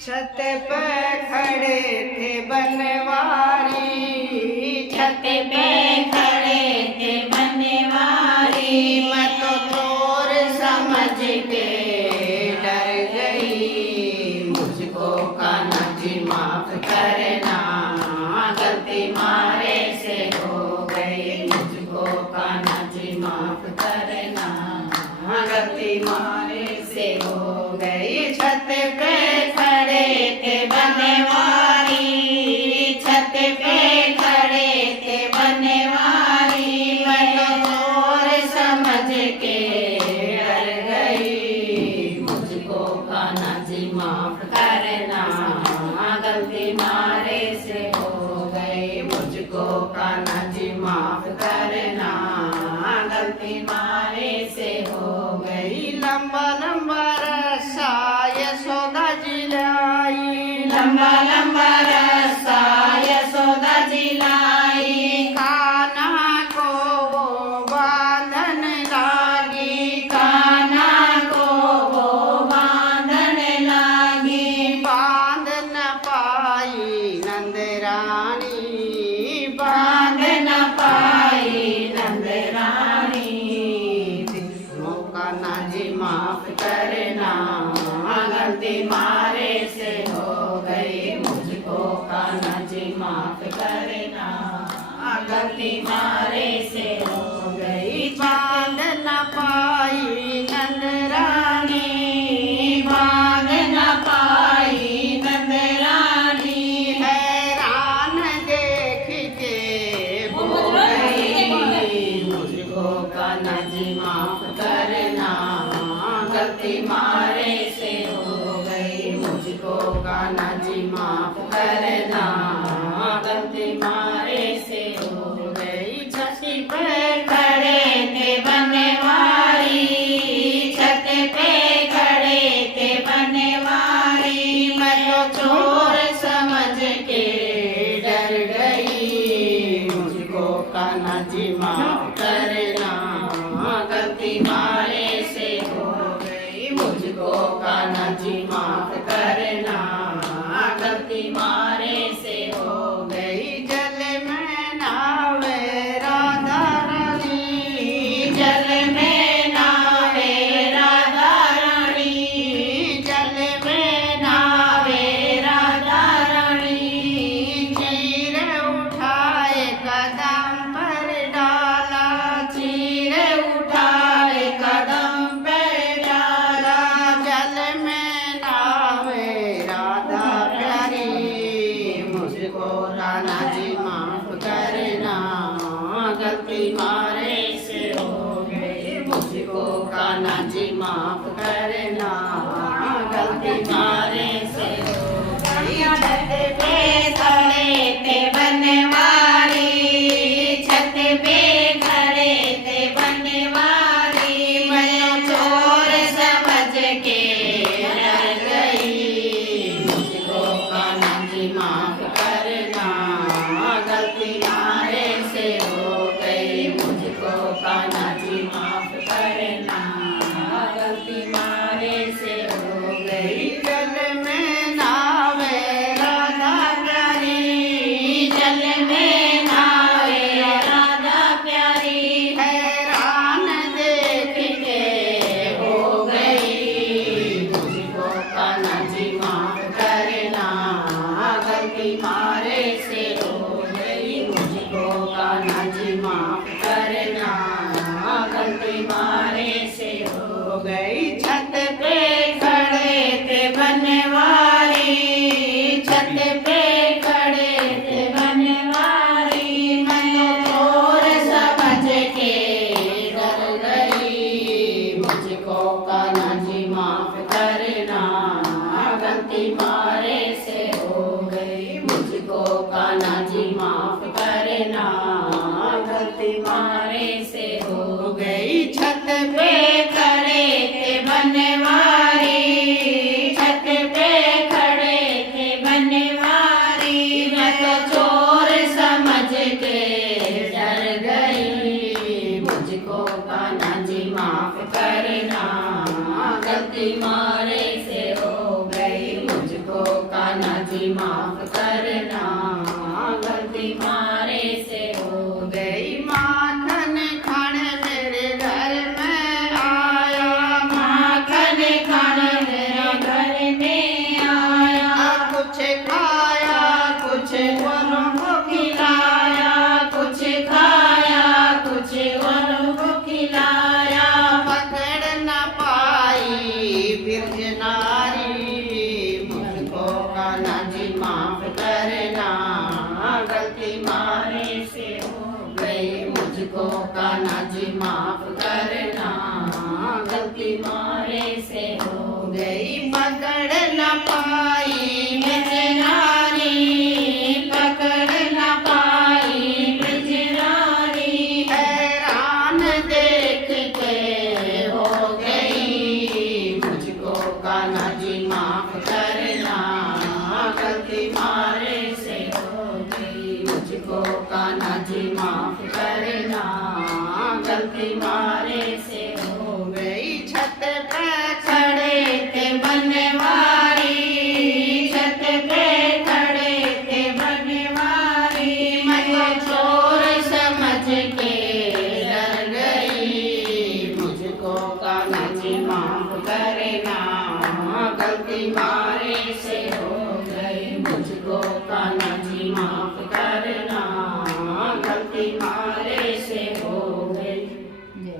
छत पे खड़े थे बनवारी, छत पे खड़े थे बनवारी, मैं तो चोर समझ के डर गई। मुझको कान्हा जी माफ करना, गलती मारे से हो गई। मुझको कान्हा जी माफ करना, गलती मारे से हो गई। छत पे खड़े थे बनवारी, छत पे खड़े थे बनवारी, मैं तो चोर समझ के डर गई। मुझको कान्हा जी माफ करना, गलती मारे से हो गई। मुझको कान्हा जी माफ करना, गलती मारे से हो गई। लंबा लंबा रस्सा यशोदा जी लाई, लंबा लंबा रस्सा यशोदा जी लाई, कान्हा को वो बांधन लागी, कान्हा को वो बांधन लागी। बांध न पाई नंद रानी, बांध न पाई नंद रानी। कान्हा जी माफ करना, गलती मारे से हो गई। मुझको कान्हा जी माफ करना, गलती मारे से हो गई। बांध न पाई नंद रानी, बांध न पाई नंद रानी, हैरान देख के हो गई। मुझको कान्हा जी माफ करना, गलती मारे से हो गई। मुझको कान्हा जी माफ करना, गलती मारे से हो गई। छत पे खड़े थे बनवारी, छत पे खड़े थे बनवारी, मैं तो चोर समझ के डर गई। मुझको कान्हा जी माफ करना, गलती मारे से हो गई। मुझको कान्हा जी माफ करना, गलती मारे से हो गई। जल में नावे राधा रानी, जल में नावे राधा रानी, जल में नावे राधा रानी। चीर उठाए कदम पर डाला, चीर उठाए कदम पर डाला, जल में नावे राधा प्यारी। मुझको कान्हा जी माफ करना, गलती मारे से हो गई। मुझको कान्हा जी माफ करना, गलती मारे से हो गई। छत पे खड़े थे बनवारी, छत पे खड़े थे बनवारी, मैं चोर समझ के डर गई। मुझको कान्हा जी माफ करना, गलती मारे से हो गई। मुझको कान्हा जी माफ करना, गलती मारे से हो गई। जल में नावे राधा प्यारी, जल में नावे राधा प्यारी, हैरान देख के हो गई। मुझको कान्हा जी माफ करना, गलती मारे से हो गई। मुझको कान्हा जी माफ करना, गलती मारे से हो गई। छत पे खड़े थे बनवारी, छत पे खड़े थे बनवारी, मैं तो चोर समझ के डर गई। मुझको कान्हा जी माफ करना, गलती मारे से हो गई। मुझको कान्हा जी माफ करना, गलती मारे से हो गई। छत पे खड़े थे बनवारी, छत पे खड़े थे बनवारी, मैं तो चोर समझ के डर गई। मुझको कान्हा जी माफ करना, गलती मारे से हो नारी, मुझको कान्हा जी माफ करना, गलती मारे से हो गई, मुझको कान्हा जी माफ करना, गलती मारे से हो गई। पकड़ न पाई बेचारी, पकड़ न पाई बेचारी, हैरान देख के हो गई, मुझको कान्हा जी माफ करना, गलती मारे से हो गई, मुझको कान्हा जी माफ करना, गलती मारे से हो गई। छत पे खड़े थे बनवारी, छत पे खड़े थे बनवारी, मैं चोर समझ के डर गई, मुझको कान्हा जी माफ करना, गलती मारे